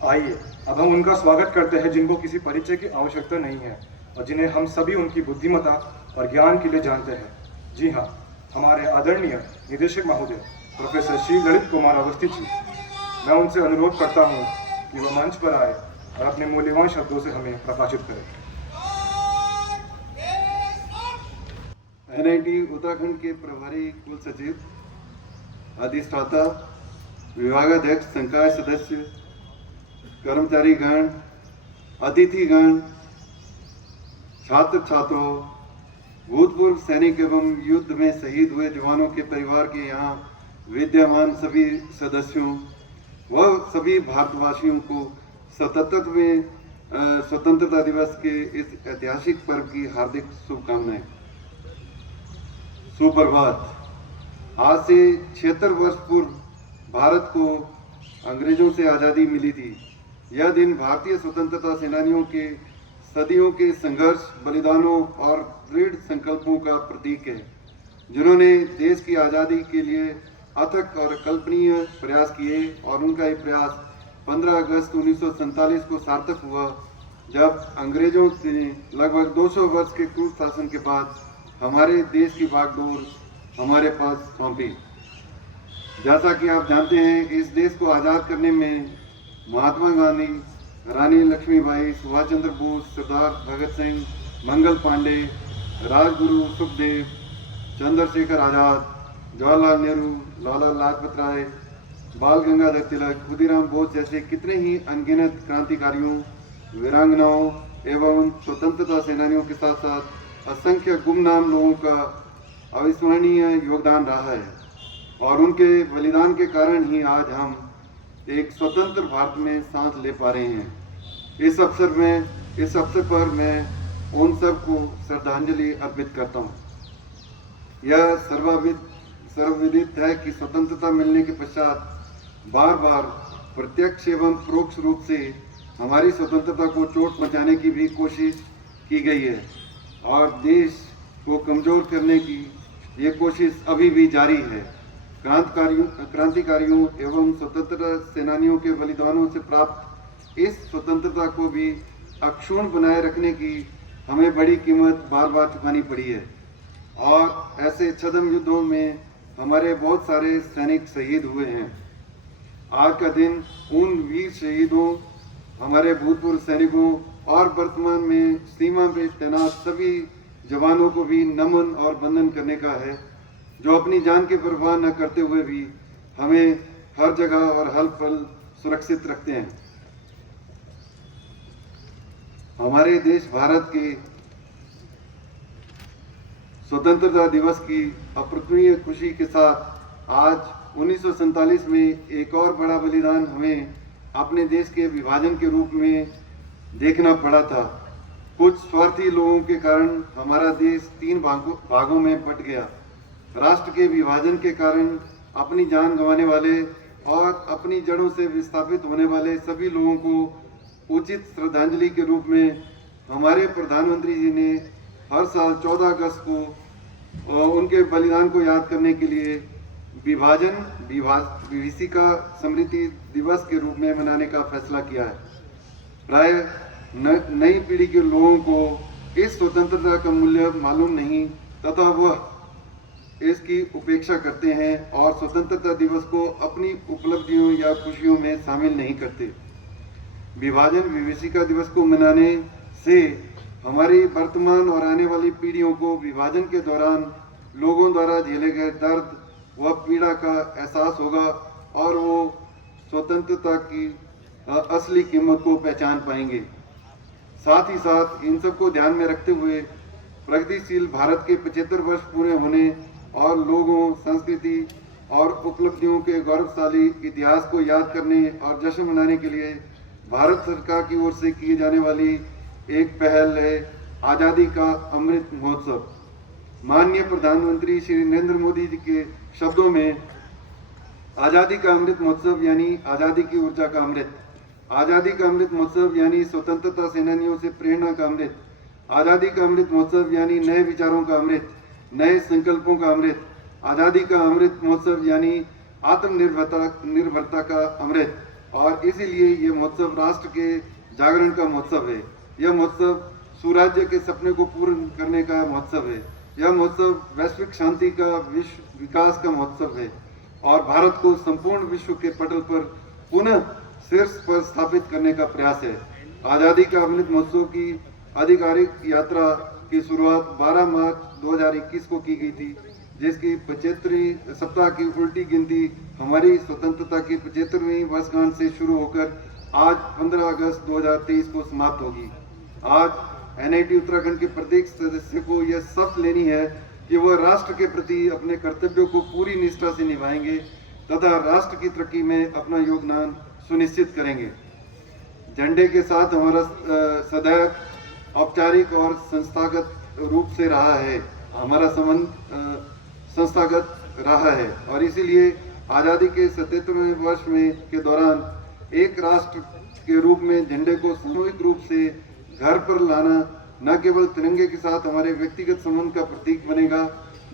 आइए अब हम उनका स्वागत करते हैं जिनको किसी परिचय की आवश्यकता नहीं है और जिन्हें हम सभी उनकी बुद्धिमत्ता और ज्ञान के लिए जानते हैं। जी हाँ, हमारे आदरणीय निदेशक महोदय प्रोफेसर श्री ललित कुमार अवस्थी जी। मैं उनसे अनुरोध करता हूँ कि वो मंच पर आए और अपने मूल्यवान शब्दों से हमें प्रकाशित करें। एनआईटी उत्तराखंड के प्रभारी कुल सचिव, अधिष्ठाता, विभागाध्यक्ष, संकाय सदस्य, कर्मचारीगण, अतिथिगण, छात्र छात्रों, भूतपूर्व सैनिक एवं युद्ध में शहीद हुए जवानों के परिवार के यहाँ विद्यमान सभी सदस्यों व सभी भारतवासियों को 77वें स्वतंत्रता दिवस के इस ऐतिहासिक पर्व की हार्दिक शुभकामनाएं। सुप्रभात। आज से 76 वर्ष पूर्व भारत को अंग्रेजों से आज़ादी मिली थी। यह दिन भारतीय स्वतंत्रता सेनानियों के सदियों के संघर्ष, बलिदानों और दृढ़ संकल्पों का प्रतीक है, जिन्होंने देश की आज़ादी के लिए अथक और अकल्पनीय प्रयास किए। और उनका ये प्रयास 15 अगस्त 1947 को सार्थक हुआ, जब अंग्रेजों से लगभग 200 वर्ष के क्रूर शासन के बाद हमारे देश की बागडोर हमारे पास सौंपी। जैसा कि आप जानते हैं, इस देश को आज़ाद करने में महात्मा गांधी, रानी लक्ष्मीबाई, सुभाष चंद्र बोस, सरदार भगत सिंह, मंगल पांडे, राजगुरु सुखदेव, चंद्रशेखर आज़ाद, जवाहरलाल नेहरू, लाला लाजपत राय, बाल गंगाधर तिलक, खुदीराम बोस जैसे कितने ही अनगिनत क्रांतिकारियों, वीरांगनाओं एवं स्वतंत्रता सेनानियों के साथ साथ असंख्य गुमनाम लोगों का अविस्मरणीय योगदान रहा है। और उनके बलिदान के कारण ही आज हम एक स्वतंत्र भारत में सांस ले पा रहे हैं। इस अवसर पर मैं उन सबको श्रद्धांजलि अर्पित करता हूँ। यह सर्वविदित है कि स्वतंत्रता मिलने के पश्चात बार बार प्रत्यक्ष एवं परोक्ष रूप से हमारी स्वतंत्रता को चोट पहुँचाने की भी कोशिश की गई है और देश को कमजोर करने की ये कोशिश अभी भी जारी है। क्रांतिकारियों एवं स्वतंत्रता सेनानियों के बलिदानों से प्राप्त इस स्वतंत्रता को भी अक्षुण्ण बनाए रखने की हमें बड़ी कीमत बार बार चुकानी पड़ी है। और ऐसे छद्म युद्धों में हमारे बहुत सारे सैनिक शहीद हुए हैं। आज का दिन उन वीर शहीदों, हमारे भूतपूर्व सैनिकों और वर्तमान में सीमा पे तैनात सभी जवानों को भी नमन और वंदन करने का है, जो अपनी जान की परवाह न करते हुए भी हमें हर जगह और हर पल सुरक्षित रखते हैं। हमारे देश भारत के स्वतंत्रता दिवस की अपूर्णीय खुशी के साथ आज 1947 में एक और बड़ा बलिदान हमें अपने देश के विभाजन के रूप में देखना पड़ा था। कुछ स्वार्थी लोगों के कारण हमारा देश 3 भागों में बंट गया। राष्ट्र के विभाजन के कारण अपनी जान गंवाने वाले और अपनी जड़ों से विस्थापित होने वाले सभी लोगों को उचित श्रद्धांजलि के रूप में हमारे प्रधानमंत्री जी ने हर साल 14 अगस्त को उनके बलिदान को याद करने के लिए विभीषिका स्मृति दिवस के रूप में मनाने का फैसला किया है। प्राय नई पीढ़ी के लोगों को इस स्वतंत्रता का मूल्य मालूम नहीं तथा वह इसकी उपेक्षा करते हैं और स्वतंत्रता दिवस को अपनी उपलब्धियों या खुशियों में शामिल नहीं करते। विभीषिका दिवस को मनाने से हमारी वर्तमान और आने वाली पीढ़ियों को विभाजन के दौरान लोगों द्वारा झेले गए दर्द व पीड़ा का एहसास होगा और वो स्वतंत्रता की असली कीमत को पहचान पाएंगे। साथ ही साथ इन सबको ध्यान में रखते हुए प्रगतिशील भारत के 75 वर्ष पूरे होने और लोगों, संस्कृति और उपलब्धियों के गौरवशाली इतिहास को याद करने और जश्न मनाने के लिए भारत सरकार की ओर से की जाने वाली एक पहल है आज़ादी का अमृत महोत्सव। माननीय प्रधानमंत्री श्री नरेंद्र मोदी जी के शब्दों में आज़ादी का अमृत महोत्सव यानी आज़ादी की ऊर्जा का अमृत, आज़ादी का अमृत महोत्सव यानी स्वतंत्रता सेनानियों से प्रेरणा का अमृत, आज़ादी का अमृत महोत्सव यानी नए विचारों का अमृत, नए संकल्पों का अमृत, आज़ादी का अमृत महोत्सव यानी आत्मनिर्भरता का अमृत, और इसीलिए ये महोत्सव राष्ट्र के जागरण का महोत्सव है। यह महोत्सव सुराज्य के सपने को पूर्ण करने का महोत्सव है। यह महोत्सव वैश्विक शांति का विश्व विकास का महोत्सव है और भारत को संपूर्ण विश्व के पटल पर पुनः शीर्ष पर स्थापित करने का प्रयास है। आज़ादी का अमृत महोत्सव की आधिकारिक यात्रा की शुरुआत 12 मार्च 2021 को की गई थी, जिसकी 75वीं सप्ताह की उल्टी गिनती हमारी स्वतंत्रता की 75वीं वर्षगांठ से शुरू होकर आज 15 अगस्त 2023 को समाप्त होगी। आज NIT उत्तराखंड के प्रत्येक सदस्य को यह शपथ लेनी है कि वह राष्ट्र के प्रति अपने कर्तव्यों को पूरी निष्ठा से निभाएंगे तथा राष्ट्र की तरक्की में अपना योगदान सुनिश्चित करेंगे। झंडे के साथ हमारा सदैव औपचारिक और संस्थागत रूप से रहा है, हमारा संबंध संस्थागत रहा है और इसीलिए आज़ादी के 77वें वर्ष में के दौरान एक राष्ट्र के रूप में झंडे को सामूहिक रूप से घर पर लाना न केवल तिरंगे के साथ हमारे व्यक्तिगत संबंध का प्रतीक बनेगा,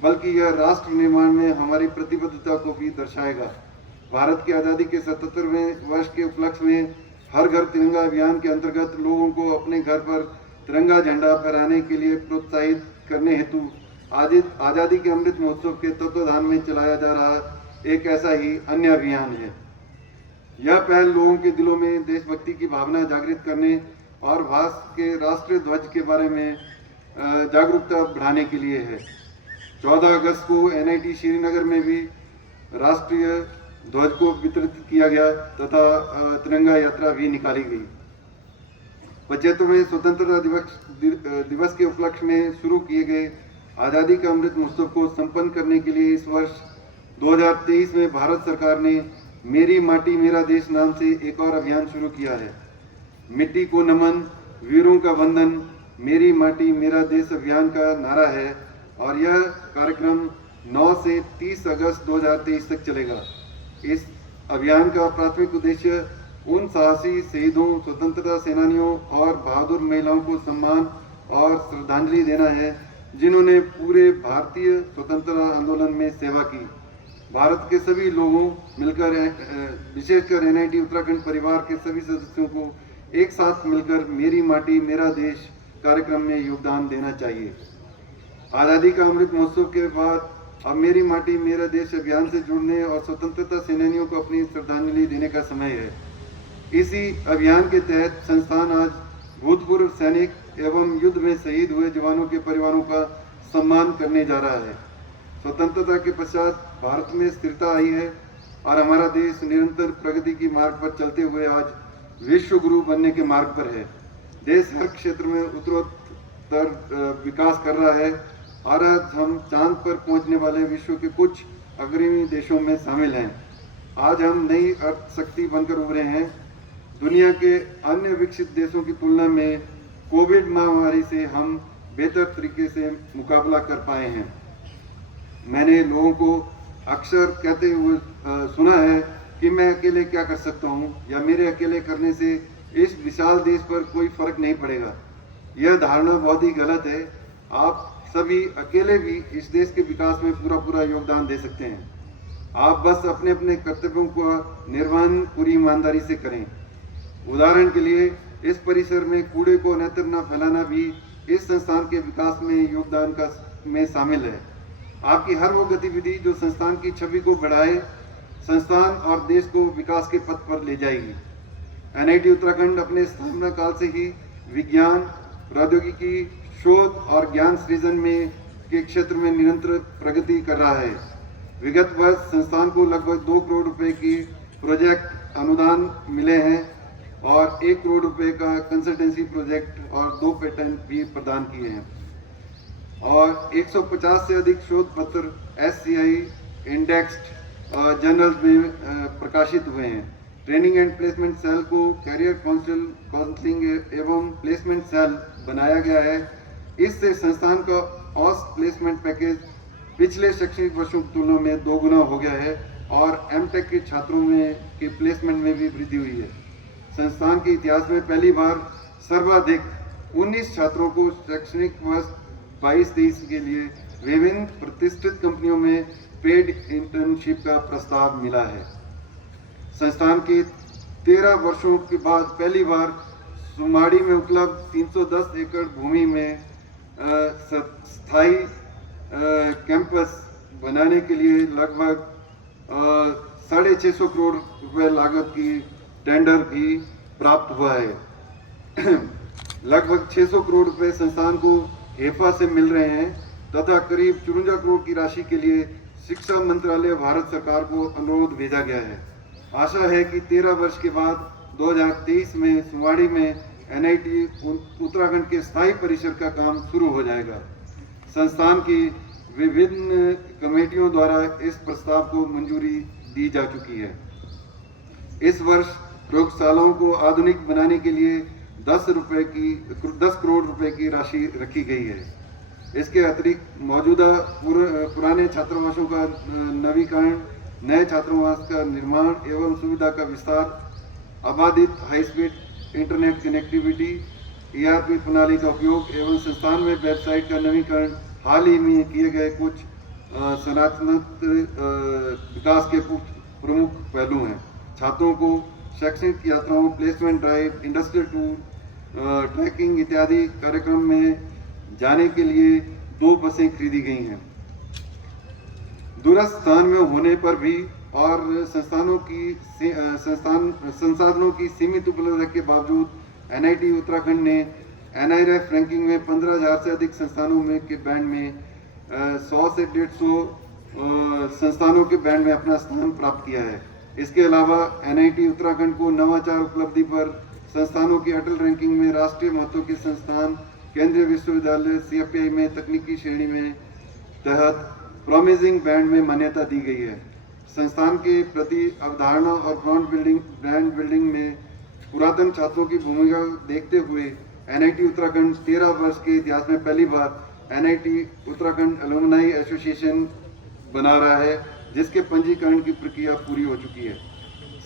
बल्कि यह राष्ट्र निर्माण में हमारी प्रतिबद्धता को भी दर्शाएगा। भारत की आज़ादी के 77वें वर्ष के उपलक्ष्य में हर घर तिरंगा अभियान के अंतर्गत लोगों को अपने घर पर तिरंगा झंडा फहराने के लिए प्रोत्साहित करने हेतु आज़ादी के अमृत महोत्सव के तत्वाधान में चलाया जा रहा एक ऐसा ही अन्य अभियान है। यह पहल लोगों के दिलों में देशभक्ति की भावना जागृत करने और भारत के राष्ट्रीय ध्वज के बारे में जागरूकता बढ़ाने के लिए है। 14 अगस्त को NIT श्रीनगर में भी राष्ट्रीय ध्वज को वितरित किया गया तथा तिरंगा यात्रा भी निकाली गई। 75वें स्वतंत्रता दिवस के उपलक्ष्य में शुरू किए गए आज़ादी का अमृत महोत्सव को संपन्न करने के लिए इस वर्ष 2023 में भारत सरकार ने मेरी माटी मेरा देश नाम से एक और अभियान शुरू किया है। मिट्टी को नमन, वीरों का वंदन, मेरी माटी मेरा देश अभियान का नारा है और यह कार्यक्रम 9 से 30 अगस्त 2023 तक चलेगा। इस अभियान का प्राथमिक उद्देश्य उन साहसी शहीदों, स्वतंत्रता सेनानियों और बहादुर महिलाओं को सम्मान और श्रद्धांजलि देना है जिन्होंने पूरे भारतीय स्वतंत्रता आंदोलन में सेवा की। भारत के सभी लोगों मिलकर, विशेषकर NIT उत्तराखंड परिवार के सभी सदस्यों को एक साथ मिलकर मेरी माटी मेरा देश कार्यक्रम में योगदान देना चाहिए। आज़ादी का अमृत महोत्सव के बाद अब मेरी माटी मेरा देश अभियान से जुड़ने और स्वतंत्रता सेनानियों को अपनी श्रद्धांजलि देने का समय है। इसी अभियान के तहत संस्थान आज भूतपूर्व सैनिक एवं युद्ध में शहीद हुए जवानों के परिवारों का सम्मान करने जा रहा है। स्वतंत्रता के पश्चात भारत में स्थिरता आई है और हमारा देश निरंतर प्रगति की मार्ग पर चलते हुए आज विश्व गुरु बनने के मार्ग पर है। देश हर क्षेत्र में उत्तरोत्तर विकास कर रहा है और आज हम चांद पर पहुंचने वाले विश्व के कुछ अग्रणी देशों में शामिल हैं। आज हम नई अर्थशक्ति बनकर उभरे हैं। दुनिया के अन्य विकसित देशों की तुलना में कोविड महामारी से हम बेहतर तरीके से मुकाबला कर पाए हैं। मैंने लोगों को अक्सर कहते हुए सुना है कि मैं अकेले क्या कर सकता हूं या मेरे अकेले करने से इस विशाल देश पर कोई फर्क नहीं पड़ेगा। यह धारणा बहुत ही गलत है। आप सभी अकेले भी इस देश के विकास में पूरा योगदान दे सकते हैं। आप बस अपने अपने कर्तव्यों का निर्वहन पूरी ईमानदारी से करें। उदाहरण के लिए इस परिसर में कूड़े को अन्यत्र न फैलाना भी इस संस्थान के विकास में योगदान में शामिल है। आपकी हर वो गतिविधि जो संस्थान की छवि को बढ़ाए, संस्थान और देश को विकास के पथ पर ले जाएगी। NIT उत्तराखंड अपने स्थापना काल से ही विज्ञान, प्रौद्योगिकी, शोध और ज्ञान सृजन में के क्षेत्र में निरंतर प्रगति कर रहा है। विगत वर्ष संस्थान को लगभग 2 करोड़ रुपए की प्रोजेक्ट अनुदान मिले हैं और 1 करोड़ रुपए का कंसल्टेंसी प्रोजेक्ट और 2 पेटेंट भी प्रदान किए हैं और 150 से अधिक शोध पत्र SCI इंडेक्स्ड जर्नल्स में प्रकाशित हुए हैं। ट्रेनिंग एंड प्लेसमेंट सेल को कैरियर काउंसलिंग एवं प्लेसमेंट सेल बनाया गया है। इससे संस्थान का औसत प्लेसमेंट पैकेज पिछले शैक्षणिक वर्षों की तुलना में 2 गुना हो गया है और MTech के छात्रों में के प्लेसमेंट में भी वृद्धि हुई है। संस्थान के इतिहास में पहली बार सर्वाधिक 19 छात्रों को शैक्षणिक वर्ष 22-23 के लिए विभिन्न प्रतिष्ठित कंपनियों में पेड इंटर्नशिप का प्रस्ताव मिला है। संस्थान की 13 वर्षों के बाद पहली बार सुमाड़ी में उपलब्ध 310 एकड़ भूमि में स्थायी कैंपस बनाने के लिए लगभग 650 करोड़ रुपए लागत की टेंडर भी प्राप्त हुआ है। लगभग 600 करोड़ रुपए संस्थान को हेफा से मिल रहे हैं तथा करीब 54 करोड़ की राशि के लिए शिक्षा मंत्रालय भारत सरकार को अनुरोध भेजा गया है। आशा है कि 13 वर्ष के बाद 2023 में सुवाड़ी में NIT उत्तराखंड के स्थायी परिसर का काम शुरू हो जाएगा। संस्थान की विभिन्न कमेटियों द्वारा इस प्रस्ताव को मंजूरी दी जा चुकी है। इस वर्ष प्रयोगशालाओं को आधुनिक बनाने के लिए 10 करोड़ रुपए की राशि रखी गई है। इसके अतिरिक्त मौजूदा पुराने छात्रावासों का नवीकरण, नए छात्रावास का निर्माण एवं सुविधा का विस्तार, आबादित high speed internet connectivity, ERP प्रणाली का उपयोग एवं संस्थान में वेबसाइट का नवीकरण हाल ही में किए गए कुछ संरचनात्मक विकास के प्रमुख पहलू हैं। छात्रों को शैक्षणिक यात्राओं, placement drive, industrial tour, trekking इत्यादि कार्यक्रम में जाने के लिए 2 बसें खरीदी गई हैं। दूरस्थ स्थान में होने पर भी और संसाधनों की सीमित उपलब्धता के बावजूद NIT उत्तराखंड ने NIRF रैंकिंग में 15,000 से अधिक संस्थानों में के बैंड में 100 से 150 संस्थानों के बैंड में अपना स्थान प्राप्त किया है। इसके अलावा NIT उत्तराखंड को नवाचार उपलब्धि पर संस्थानों की अटल रैंकिंग में राष्ट्रीय महत्व के संस्थान, केंद्रीय विश्वविद्यालय CFI में तकनीकी श्रेणी में तहत प्रोमिसिंग बैंड में मान्यता दी गई है। संस्थान के प्रति अवधारणा और ब्रांड बिल्डिंग में पुरातन छात्रों की भूमिका देखते हुए NIT उत्तराखंड 13 वर्ष के इतिहास में पहली बार NIT उत्तराखंड एलुमनाई एसोसिएशन बना रहा है, जिसके पंजीकरण की प्रक्रिया पूरी हो चुकी है।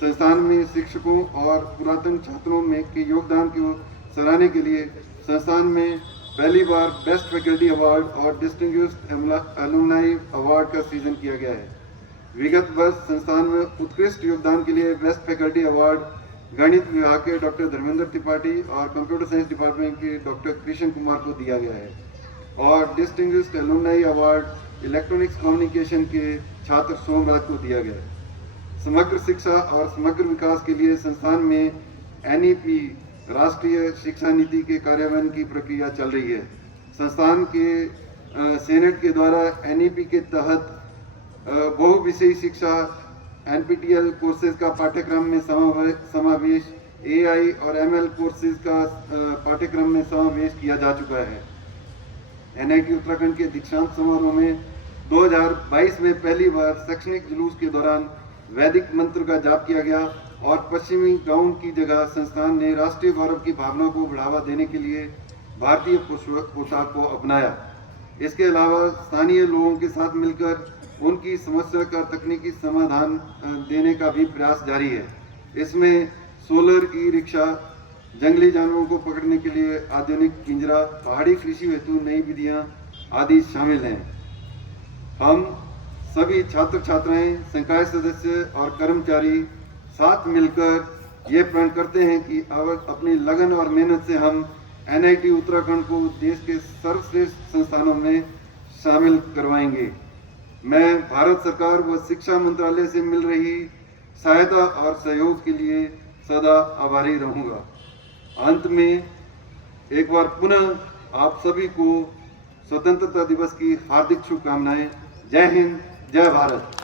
संस्थान में शिक्षकों और पुरातन छात्रों में के योगदान को सराहने के लिए संस्थान में पहली बार बेस्ट फैकल्टी अवार्ड और डिस्टिंग्विश्ड एलुमनाई अवार्ड का सृजन किया गया है। विगत वर्ष संस्थान में उत्कृष्ट योगदान के लिए बेस्ट फैकल्टी अवार्ड गणित विभाग के डॉक्टर धर्मेंद्र त्रिपाठी और कंप्यूटर साइंस डिपार्टमेंट के डॉक्टर कृष्ण कुमार को दिया गया है और distinguished alumni award electronics communication के छात्र सोमराज को दिया गया है। समग्र शिक्षा और समग्र विकास के लिए संस्थान में NEP राष्ट्रीय शिक्षा नीति के कार्यान्वयन की प्रक्रिया चल रही है। संस्थान के सेनेट के द्वारा NEP के तहत बहुविषयी शिक्षा NPTEL कोर्सेज का पाठ्यक्रम में समावेश, AI और ML कोर्सेज का पाठ्यक्रम में समावेश किया जा चुका है। NIT उत्तराखंड के दीक्षांत समारोह में 2022 में पहली बार शैक्षणिक जुलूस के दौरान वैदिक मंत्र का जाप किया गया और पश्चिमी गाउन की जगह संस्थान ने राष्ट्रीय गौरव की भावना को बढ़ावा देने के लिए भारतीय पोशाक को अपनाया। इसके अलावा स्थानीय लोगों के साथ मिलकर उनकी समस्या का तकनीकी समाधान देने का भी प्रयास जारी है। इसमें सोलर ई-रिक्शा, जंगली जानवरों को पकड़ने के लिए आधुनिक पिंजरा, पहाड़ी कृषि हेतु नई विधियां आदि शामिल हैं। हम सभी छात्र छात्राएं, संकाय सदस्य और कर्मचारी साथ मिलकर ये प्रण करते हैं कि अपनी लगन और मेहनत से हम NIT उत्तराखंड को देश के सर्वश्रेष्ठ संस्थानों में शामिल करवाएंगे। मैं भारत सरकार व शिक्षा मंत्रालय से मिल रही सहायता और सहयोग के लिए सदा आभारी रहूंगा। अंत में एक बार पुनः आप सभी को स्वतंत्रता दिवस की हार्दिक शुभकामनाएं। जय हिंद, जय भारत।